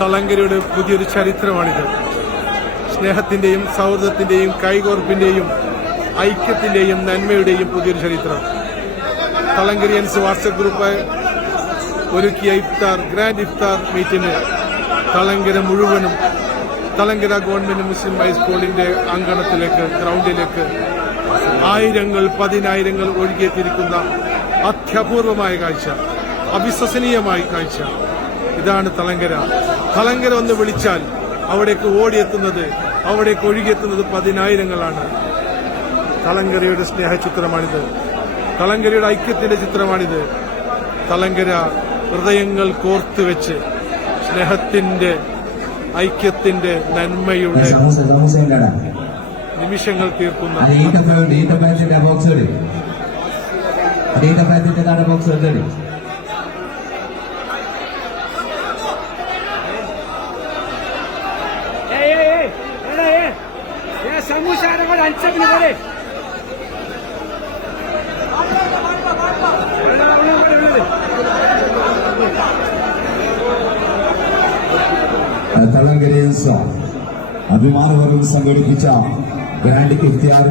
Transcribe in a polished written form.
തളങ്കരയുടെ പുതിയൊരു ചരിത്രമാണിത്. സ്നേഹത്തിന്റെയും സൗഹൃദത്തിന്റെയും കൈകോർപ്പിന്റെയും ഐക്യത്തിന്റെയും നന്മയുടെയും പുതിയൊരു ചരിത്രം. തളങ്കരിയൻസ് വാട്സ്ആപ്പ് ഗ്രൂപ്പ് ഒരുക്കിയ ഗ്രാൻഡ് ഇഫ്താർ മീറ്റിന് തളങ്കര മുഴുവനും തളങ്കര ഗവൺമെന്റ് മുസ്ലിം ഹൈസ്കൂളിന്റെ അങ്കണത്തിലേക്ക് ഗ്രൗണ്ടിലേക്ക് ആയിരങ്ങൾ പതിനായിരങ്ങൾ ഒഴുകിയെത്തിയിരിക്കുന്ന അത്യപൂർവമായ കാഴ്ച, അവിശ്വസനീയമായ കാഴ്ച. ഇതാണ് തളങ്കര. തളങ്കര ഒന്ന് വിളിച്ചാൽ അവിടേക്ക് ഓടിയെത്തുന്നത്, അവിടേക്ക് ഒഴുകിയെത്തുന്നത് പതിനായിരങ്ങളാണ്. തളങ്കരയുടെ സ്നേഹചിത്രമാണിത്. തളങ്കരയുടെ ഐക്യത്തിന്റെ ചിത്രമാണിത്. തളങ്കര ഹൃദയങ്ങൾ കോർത്തുവെച്ച് സ്നേഹത്തിന്റെ ഐക്യത്തിന്റെ നന്മയുടെ നിമിഷങ്ങൾ തീർക്കുന്ന തളങ്കരയൻസ് അഭിമാനപൂർവ്വം സംഘടിപ്പിച്ച ഗ്രാൻഡ് ഇഫ്താർ